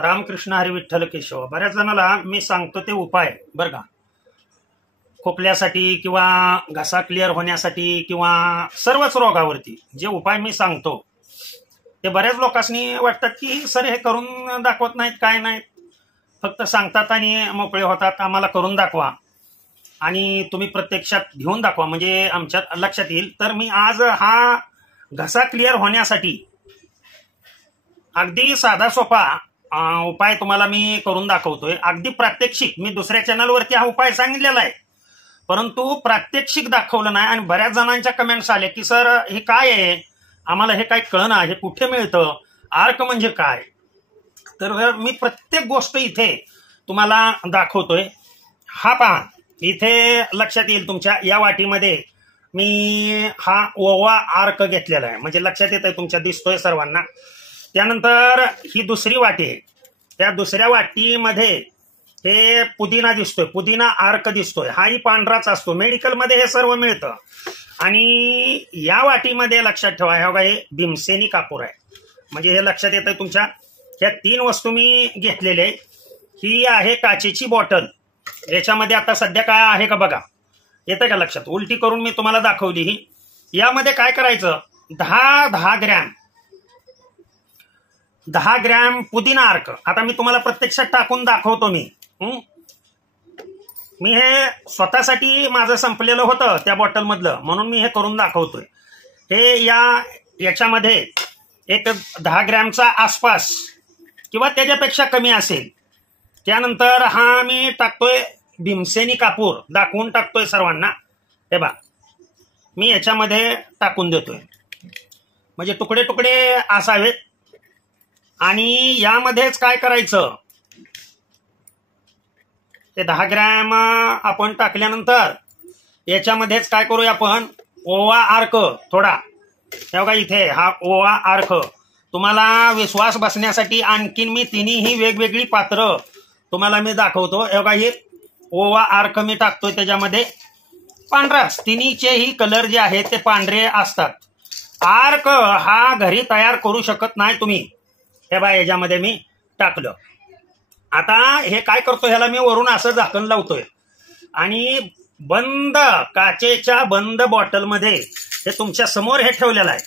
रामकृष्ण हरी विठ्ठल केशव. बऱ्याच जणाला मी सांगतो ते उपाय बरं का, खोकल्यासाठी किंवा घसा क्लिअर होण्यासाठी किंवा सर्वच रोगावरती जे उपाय मी सांगतो ते बऱ्याच लोकांनी वाटतात की सर हे करून दाखवत नाहीत, काय नाहीत, फक्त सांगतात आणि मोकळे होतात. आम्हाला करून दाखवा आणि तुम्ही प्रत्यक्षात घेऊन दाखवा म्हणजे आमच्या लक्षात येईल. तर मी आज हा घसा क्लिअर होण्यासाठी अगदी साधा सोपा उपाय तुम्हाला मी करून दाखवतोय. अगदी प्रात्यक्षिक. मी दुसऱ्या चॅनलवरती हा उपाय सांगितलेला आहे, परंतु प्रात्यक्षिक दाखवलं नाही. आणि बऱ्याच जणांच्या कमेंट्स आले की सर हे काय आहे, आम्हाला हे काय कळना, हे कुठे मिळतं, आर्क म्हणजे काय. तर मी प्रत्येक गोष्ट इथे तुम्हाला दाखवतोय. हा पहा, इथे लक्षात येईल तुमच्या या वाटीमध्ये मी हा ओवा आर्क घेतलेला आहे, म्हणजे लक्षात येत आहे तुमच्या, दिसतोय सर्वांना. त्यानंतर ही दुसरी वाटी आहे, त्या दुसऱ्या वाटीमध्ये हे पुदिना दिसतोय, पुदिना आर्क दिसतोय. हाही पांढराच असतो, मेडिकलमध्ये हे सर्व मिळतं. आणि या वाटीमध्ये लक्षात ठेवा, हे भीमसेनी कापूर आहे, म्हणजे हे लक्षात येतंय तुमच्या. ह्या 3 वस्तू मी घेतलेल्या आहे. ही आहे काचेची बॉटल, याच्यामध्ये आता सध्या काय आहे का बघा, येतं का लक्षात. उलटी करून मी तुम्हाला दाखवली ही. यामध्ये काय करायचं, 10 ग्रॅम पुदिना अर्क. आता मी तुम्हाला प्रत्यक्षात टाकून दाखवतो. मी हे स्वतःसाठी माझं संपलेलं होतं त्या बॉटलमधलं, म्हणून मी हे करून दाखवतोय. हे याच्यामध्ये एक 10 ग्रॅमचा आसपास किंवा त्याच्यापेक्षा कमी असेल. त्यानंतर हा मी टाकतोय भीमसेनी कापूर, दाखवून टाकतोय सर्वांना. हे बा, मी याच्यामध्ये टाकून देतोय, म्हणजे तुकडे तुकडे असावेत. आणि यामध्येच काय करायचं, ते 10 ग्रॅम आपण टाकल्यानंतर याच्यामध्येच काय करूया आपण, ओवा आर्क थोडा. हे बघा इथे हा ओवा आर्क. तुम्हाला विश्वास बसण्यासाठी आणखीन मी तिन्ही वेगवेगळी पात्र तुम्हाला मी दाखवतो. हे बघा, हे ओवा आर्क मी टाकतोय त्याच्यामध्ये. पांढराच, तिन्हीचेही कलर जे आहेत ते पांढरे असतात. आर्क हा घरी तयार करू शकत नाही तुम्ही. हे बघा, याच्यामध्ये मी टाकलं. आता हे काय करतो, ह्याला मी वरून असं झाकण लावतोय आणि बंद काचेच्या बंद बॉटलमध्ये हे तुमच्या समोर हे ठेवलेलं आहे.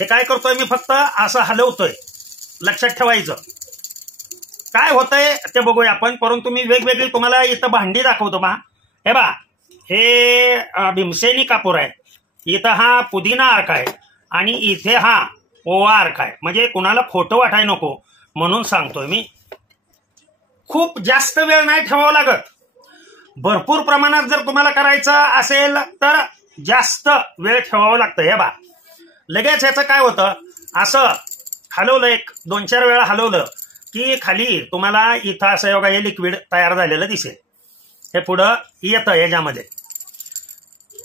हे काय करतोय, मी फक्त असं हलवतोय. लक्षात ठेवायचं. काय होतंय ते बघूया आपण, परंतु मी वेगवेगळी तुम्हाला इथं भांडी दाखवतो. पहा, हे बा, हे भीमसेनी कापूर आहे, इथं हा पुदिना अर्क आहे आणि इथे हा ओवा अर्क आहे. म्हणजे कुणाला खोटं वाटाय नको म्हणून सांगतोय मी. खूप जास्त वेळ नाही ठेवावं लागत. भरपूर प्रमाणात जर तुम्हाला करायचं असेल तर जास्त वेळ ठेवावं लागतं. हे बा, लगेच ह्याचं काय होतं, असं हलवलं, 1-2-4 वेळा हलवलं की खाली तुम्हाला इथं असं योगा हे लिक्विड तयार झालेलं दिसेल. हे पुढं येतं याच्यामध्ये.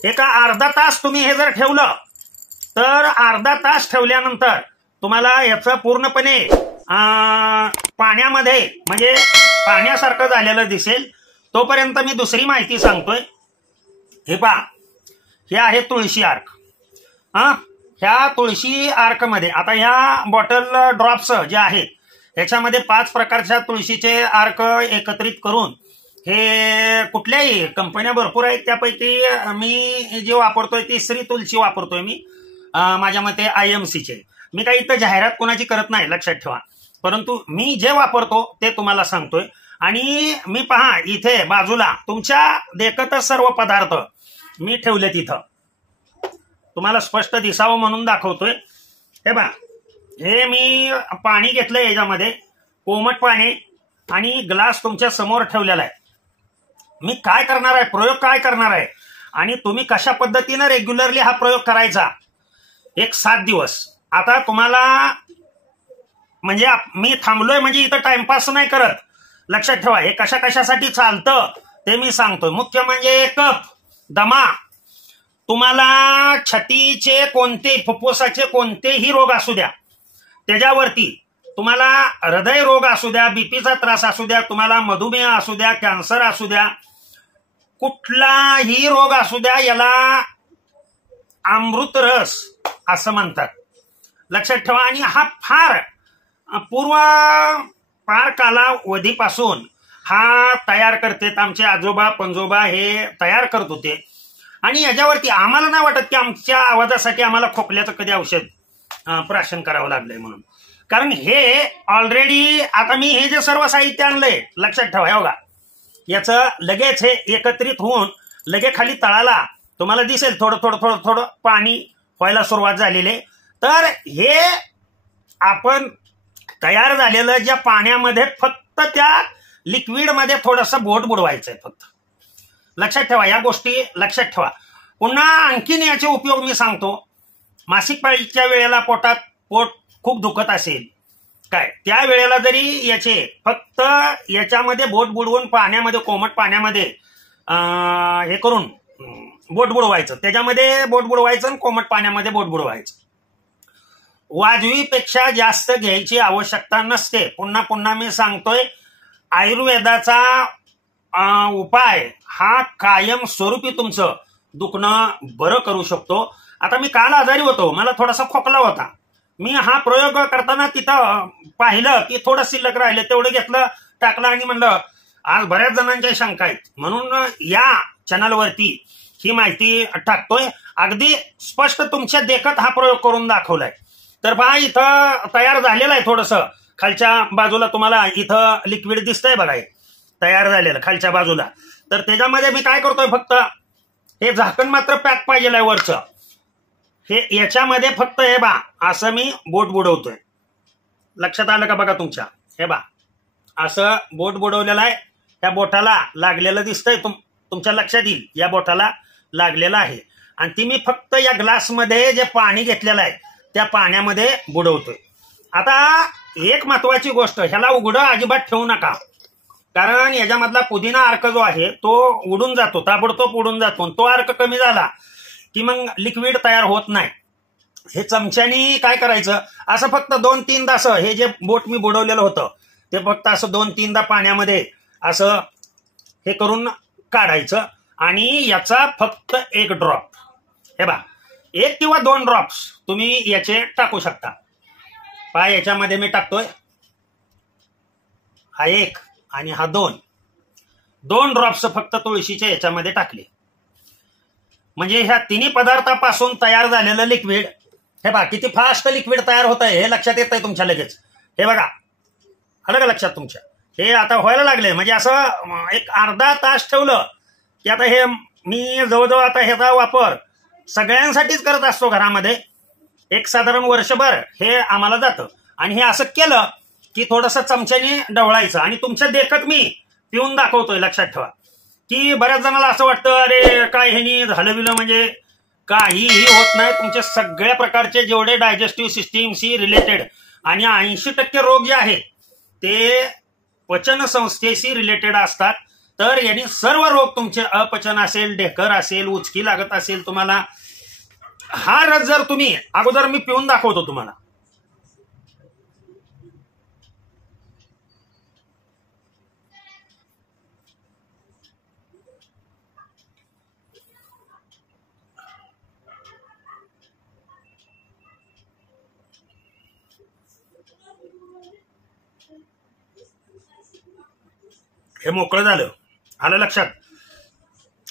एका अर्धा तास तुम्ही हे जर ठेवलं तर अर्धा तास ठेवल्यानंतर तुम्हाला याचं पूर्णपणे पाण्यामध्ये म्हणजे पाण्यासारखं झालेलं दिसेल. तोपर्यंत मी दुसरी माहिती सांगतोय. हे पहा, हे आहे तुळशी अर्क. ह्या तुळशी अर्कमध्ये आता ह्या बॉटल ड्रॉप्स जे आहेत ह्याच्यामध्ये 5 प्रकारच्या तुळशीचे अर्क एकत्रित करून, हे कुठल्याही कंपन्या भरपूर आहेत, त्यापैकी मी जे वापरतोय ती श्री तुळशी वापरतोय मी. माझ्या मते IMCचे. मी काही इथं जाहिरात कोणाची करत नाही, लक्षात ठेवा. परंतु मी जे वापरतो ते तुम्हाला सांगतोय. आणि मी पहा, इथे बाजूला तुमच्या देखतच सर्व पदार्थ मी ठेवले तिथं, तुम्हाला स्पष्ट दिसावं म्हणून दाखवतोय. हे बा, हे मी पाणी घेतलंय याच्यामध्ये, कोमट पाणी, आणि ग्लास तुमच्या समोर ठेवलेला आहे. मी काय करणार आहे, प्रयोग काय करणार आहे आणि तुम्ही कशा पद्धतीनं रेग्युलरली हा प्रयोग करायचा, 7 दिवस. आता तुम्हाला म्हणजे मी थांबलोय म्हणजे इथं टाइमपास नाही करत, लक्षात ठेवा. हे कशासाठी चालतं ते मी सांगतोय. मुख्य म्हणजे कफ, दमा, तुम्हाला छातीचे कोणते, फुफ्फुसाचे कोणतेही रोग असू द्या, त्याच्यावरती तुम्हाला हृदय रोग असू द्या, बीपीचा त्रास असू द्या, तुम्हाला मधुमेह असू द्या, कॅन्सर असू द्या, कुठलाही रोग असू द्या, याला अमृत रस असं म्हणतात, लक्षात ठेवा. आणि हा फार पूर्व फार कालावधीपासून हा तयार करतात. आमचे आजोबा पंजोबा हे तयार करत होते. आणि याच्यावरती आम्हाला नाही वाटत की आमच्या आवाजासाठी आम्हाला खोकल्याचं कधी औषध प्राशन करावं लागलंय म्हणून. कारण हे ऑलरेडी आता मी हे जे सर्व साहित्य आणलंय लक्षात ठेवा. हे बघा, याचं लगेच हे एकत्रित होऊन लगे खाली तळाला तुम्हाला दिसेल थोडं थोडं थोडं थोडं पाणी व्हायला सुरुवात झालेली. तर हे आपण तयार झालेलं ज्या पाण्यामध्ये फक्त त्या लिक्विडमध्ये थोडंसं बोट बुडवायचंय फक्त. लक्षात ठेवा, या गोष्टी लक्षात ठेवा. पुन्हा आणखीन याचे उपयोग मी सांगतो. मासिक पाळीच्या वेळेला पोटात पोट खूप दुखत असेल काय, त्या वेळेला जरी याचे फक्त याच्यामध्ये बोट बुडवून पाण्यामध्ये कोमट पाण्यामध्ये हे करून बोट बुडवायचं, त्याच्यामध्ये बोट बुडवायचं आणि कोमट पाण्यामध्ये बोट बुडवायचं. वाजवीपेक्षा जास्त घ्यायची आवश्यकता नसते. पुन्हा पुन्हा मी सांगतोय, आयुर्वेदाचा उपाय हा कायम स्वरूपी तुमचं दुखणं बरं करू शकतो. आता मी काल आजारी होतो, मला थोडासा खोकला होता. मी हा प्रयोग करताना तिथं पाहिलं की थोडं शिल्लक राहिलं, तेवढं घेतलं टाकलं आणि म्हणलं आज बऱ्याच जणांच्या शंका आहेत म्हणून या चॅनलवरती ही माहिती टाकतोय. अगदी स्पष्ट तुमच्या देखत हा प्रयोग करून दाखवलाय. तर पहा, इथं तयार झालेलं आहे थोडंसं खालच्या बाजूला तुम्हाला इथं लिक्विड दिसतंय बघा, तयार झालेलं खालच्या बाजूला. तर त्याच्यामध्ये मी काय करतोय, फक्त हे झाकण मात्र पॅक पाहिजे आहे वरचं. हे याच्यामध्ये फक्त हे बा असं मी बोट बुडवतोय. लक्षात आलं का बघा तुमच्या? हे बा असं बोट बुडवलेलं आहे. त्या बोटाला लागलेलं दिसतंय, तुमच्या लक्षात येईल, या बोटाला लागलेलं आहे. आणि ती मी फक्त या ग्लासमध्ये जे पाणी घेतलेलं आहे त्या पाण्यामध्ये बुडवतोय. आता एक महत्वाची गोष्ट, ह्याला उघडं अजिबात ठेवू नका. कारण याच्यामधला पुदिना अर्क जो आहे तो उडून जातो, ताबडतोब उडून जातो. तो अर्क कमी झाला की मग लिक्विड तयार होत नाही. हे चमच्यानी काय करायचं, असं फक्त 2-3दा असं हे जे बोट मी बुडवलेलं होतं ते फक्त असं 2-3दा पाण्यामध्ये असं हे करून काढायचं. आणि याचा फक्त 1 ड्रॉप, हे बा 1 किंवा 2 ड्रॉप्स तुम्ही याचे टाकू शकता. पहा, याच्यामध्ये मी टाकतोय हा 1 आणि हा 2 ड्रॉप्स फक्त तुळशीच्या याच्यामध्ये टाकले. म्हणजे ह्या तिन्ही पदार्थापासून तयार झालेलं लिक्विड, हे बघा किती फास्ट लिक्विड तयार होत आहे, हे लक्षात येत आहे तुमच्या लगेच. हे बघा, आलं का लक्षात तुमच्या? हे आता व्हायला लागले. म्हणजे असं एक अर्धा तास ठेवलं की आता हे मी जवळजवळ आता ह्याचा वापर सगळ्यांसाठीच करत असतो घरामध्ये. एक साधारण वर्षभर हे आम्हाला जातं. आणि हे असं केलं की थोडंसं चमच्याने ढवळायचं. आणि तुमच्या देखत मी पिऊन दाखवतोय. लक्षात ठेवा की बऱ्याच जणांना असं वाटतं अरे काय ह्यानी झालं बिलं, म्हणजे काहीही होत नाही. तुमचे सगळ्या प्रकारचे जेवढे डायजेस्टिव्ह सिस्टीमशी रिलेटेड आणि 80% रोग जे आहेत ते पचन संस्थेशी रिलेटेड असतात. तर यांनी सर्व रोग तुमचे अपचन असेल, ढेकर असेल, उचकी लागत असेल तुम्हाला, हा रस जर तुम्ही अगोदर मी पिऊन दाखवतो तुम्हाला. हे मोकळं झालं, आलं लक्षात?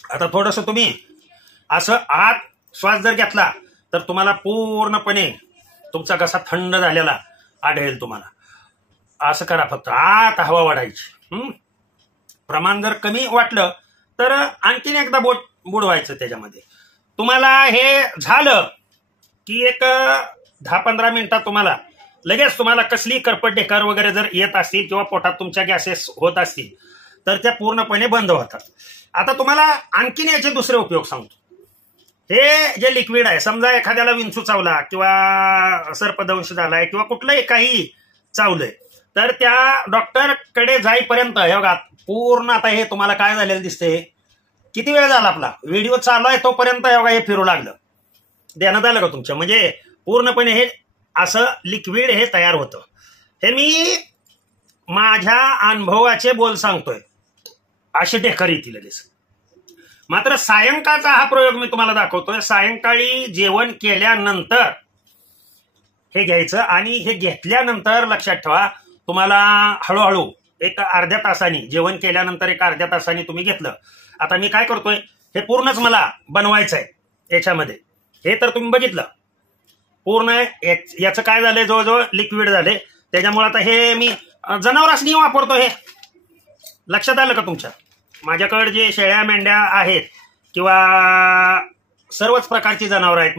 आता थोडंसं तुम्ही असं आत श्वास जर घेतला तर तुम्हाला पूर्णपणे तुमचा घसा थंड झालेला आढळेल तुम्हाला. असं करा, फक्त आत हवा वाढायची. प्रमाण जर कमी वाटलं तर आणखीन एकदा बोट बुडवायचं त्याच्यामध्ये. तुम्हाला हे झालं की एक 10-15 मिनिटात तुम्हाला लगेच तुम्हाला कसली करपट ढेकर वगैरे जर येत असतील किंवा पोटात तुमच्या गॅसेस होत असतील तर त्या पूर्णपणे बंद होतात. आता तुम्हाला आणखीन याचे दुसरे उपयोग सांगतो. हे जे लिक्विड आहे, समजा एखाद्याला विंचू चावला किंवा सर्पदंश झालाय किंवा कुठलंही काही चावलंय, तर त्या डॉक्टरकडे जाईपर्यंत हे बघा पूर्ण आता हे तुम्हाला काय झालेलं दिसतंय, किती वेळ झाला आपला व्हिडिओ चालू आहे तोपर्यंत हे बघा हे फिरू लागलं. ध्यानात आलं का तुमच्या? म्हणजे पूर्णपणे हे असं लिक्विड हे तयार होतं. हे मी माझ्या अनुभवाचे बोल सांगतोय. असे ढेकर येतील लगेच. मात्र सायंकाळचा हा प्रयोग मी तुम्हाला दाखवतोय. सायंकाळी जेवण केल्यानंतर हे घ्यायचं आणि हे घेतल्यानंतर लक्षात ठेवा तुम्हाला हळूहळू एक अर्ध्या तासाने जेवण केल्यानंतर एक अर्ध्या तासाने तुम्ही घेतलं. आता मी काय करतोय, हे पूर्णच मला बनवायचं आहे याच्यामध्ये. हे तर तुम्ही बघितलं पूर्ण याचं काय झालंय, जवळजवळ लिक्विड झाले. त्याच्यामुळे आता हे मी जनावरांनी वापरतो. हे लक्षात आलं का तुमच्या? माझ्याकडे जे शेळ्या मेंढ्या आहेत किंवा सर्वच प्रकारची जनावरं आहेत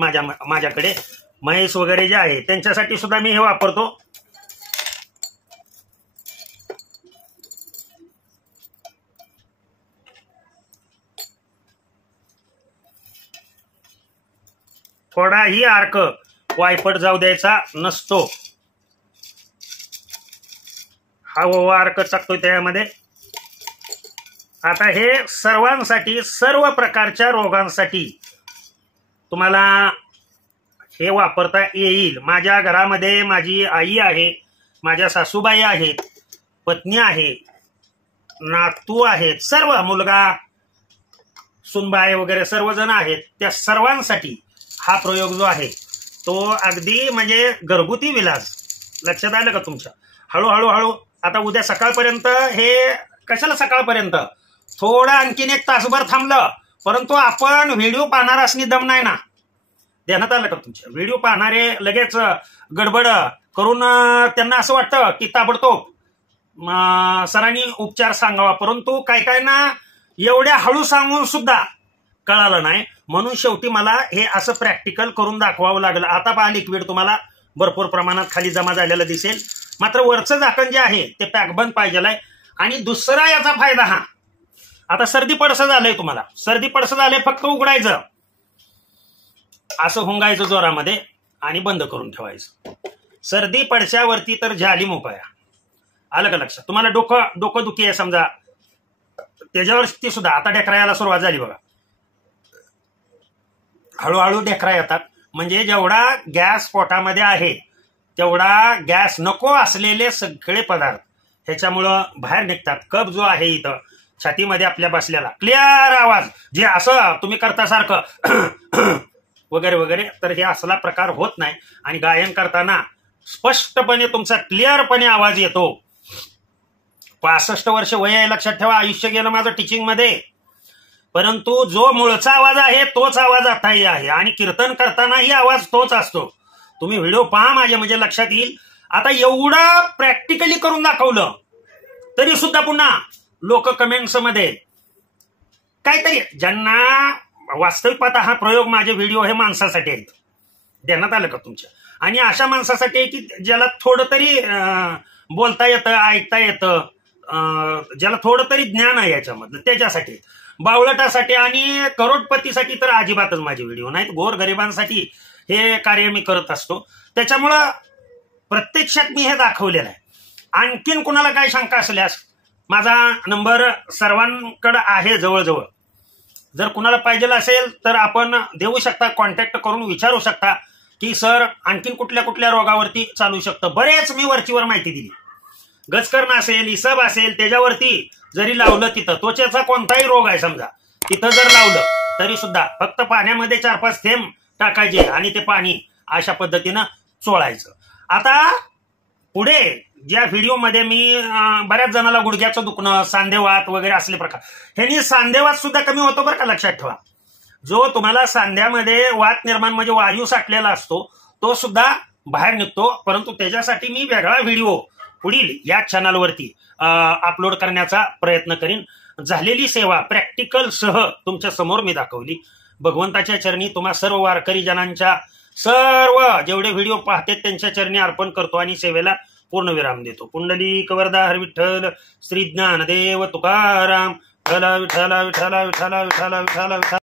माझ्याकडे, म्हैस वगैरे जे आहे त्यांच्यासाठी सुद्धा मी हे वापरतो. थोडाही अर्क वायपट जाऊ द्यायचा नसतो. हा ओवा अर्क टाकतोय त्यामध्ये. आता हे सर्वांसाठी, सर्व प्रकारच्या रोगांसाठी तुम्हाला हे वापरता येईल. माझ्या घरामध्ये माझी आई आहे, माझ्या सासूबाई आहेत, पत्नी आहे, नातू आहेत, सर्व मुलगा सुनबाई वगैरे सर्वजण आहेत. त्या सर्वांसाठी हा प्रयोग जो आहे तो अगदी म्हणजे घरगुती विलाज. लक्षात आलं का तुमच्या? हळूहळू हळू आता उद्या सकाळपर्यंत, हे कशाला सकाळपर्यंत, थोडं आणखीन एक तासभर थांबलं, परंतु आपण व्हिडिओ पाहणारासनी दम नाही ना. ध्यानात आलं का तुमच्या? व्हिडिओ पाहणारे लगेच गडबड करून त्यांना असं वाटतं की ताबडतोब सरांनी उपचार सांगावा, परंतु काय काय ना एवढ्या हळू सांगून सुद्धा कळालं नाही. म्हणून शेवटी मला हे असं प्रॅक्टिकल करून दाखवावं लागलं. आता पहा, लिक्विड तुम्हाला भरपूर प्रमाणात खाली जमा झालेलं दिसेल, मात्र वरचं झाकण जे आहे ते पॅकबंद पाहिजे आहे. आणि दुसरा याचा फायदा हा, आता सर्दी पडसं झालंय तुम्हाला, सर्दी पडसं झालंय, फक्त उघडायचं, असं हुंगायचं जोरामध्ये आणि बंद करून ठेवायचं. सर्दी पडशावरती तर झालीम उपाया. आलं का लक्षात? तुम्हाला डोकं दुखी आहे समजा, त्याच्यावर ती सुद्धा आता ढेकरा यायला सुरुवात झाली बघा. हळूहळू ढेकरा येतात. म्हणजे जेवढा गॅस पोटामध्ये आहे तेवढा गॅस नको असलेले सगळे पदार्थ ह्याच्यामुळं बाहेर निघतात. कफ जो आहे इथं छातीमध्ये आपल्या बसलेला, क्लिअर आवाज जे असं तुम्ही करता सारखं वगैरे वगैरे, तर हे असला प्रकार होत नाही. आणि गायन करताना स्पष्टपणे तुमचा क्लिअरपणे आवाज येतो. 65 वर्ष वय आहे, लक्षात ठेवा. आयुष्य गेलं माझं टीचिंग मध्ये, परंतु जो मूळचा आवाज आहे तोच आवाज आताही आहे. आणि कीर्तन करतानाही आवाज तोच असतो. तुम्ही व्हिडिओ पहा माझे, म्हणजे लक्षात येईल. आता एवढं प्रॅक्टिकली करून दाखवलं तरी सुद्धा पुन्हा लोक कमेंट्स मध्ये काहीतरी, ज्यांना वास्तविक पाहता हा प्रयोग, माझे व्हिडिओ हे माणसासाठी आहेत. ध्यानात आलं का तुमच्या? आणि अशा माणसासाठी आहे की ज्याला थोडं तरी बोलता येतं, ऐकता येतं, ज्याला थोडं तरी ज्ञान आहे याच्यामधलं, त्याच्यासाठी, बावळटासाठी आणि करोडपतीसाठी तर अजिबातच माझे व्हिडिओ नाहीत. गोरगरिबांसाठी हे कार्य मी करत असतो. त्याच्यामुळं प्रत्यक्षात मी हे दाखवलेलं आहे. आणखीन कुणाला काही शंका असल्यास माझा नंबर सर्वांकडे आहे जवळजवळ. जर कुणाला पाहिजे असेल तर आपण देऊ शकता, कॉन्टॅक्ट करून विचारू शकता की सर आणखीन कुठल्या कुठल्या रोगावरती चालू शकतं. बरेच मी वरचीवर माहिती दिली. गजकर्ण असेल, इसब असेल, त्याच्यावरती जरी लावलं, तिथं त्वचेचा कोणताही रोग आहे समजा, तिथं जर लावलं तरी सुद्धा फक्त पाण्यामध्ये 4-5 थेंब टाकायचे आणि ते पाणी अशा पद्धतीनं चोळायचं. आता पुढे ज्या व्हिडिओमध्ये मी बऱ्याच जणांना गुडघ्याचं दुखणं, सांधेवात वगैरे असले प्रकार, ह्यांनी सांधेवात सुद्धा कमी होतो बरं का, लक्षात ठेवा. जो तुम्हाला सांध्यामध्ये वात निर्माण म्हणजे वायू साठलेला असतो तो सुद्धा बाहेर निघतो. परंतु त्याच्यासाठी मी वेगळा व्हिडिओ पुढील या चॅनलवरती अपलोड करण्याचा प्रयत्न करीन. झालेली सेवा प्रॅक्टिकल सह तुमच्या समोर मी दाखवली. भगवंताच्या चरणी तुम्हा सर्व वारकरी जनांच्या, सर्व जेवढे व्हिडिओ पाहते त्यांच्या चरणी अर्पण करतो आणि सेवेला पूर्णविराम देतो. पुंडलिक वरदा हर विठ्ठल, श्री ज्ञानदेव तुकाराम, विठ्ठला विठ्ठला विठ्ठला विठ्ठला विठ्ठला विठ्ठला.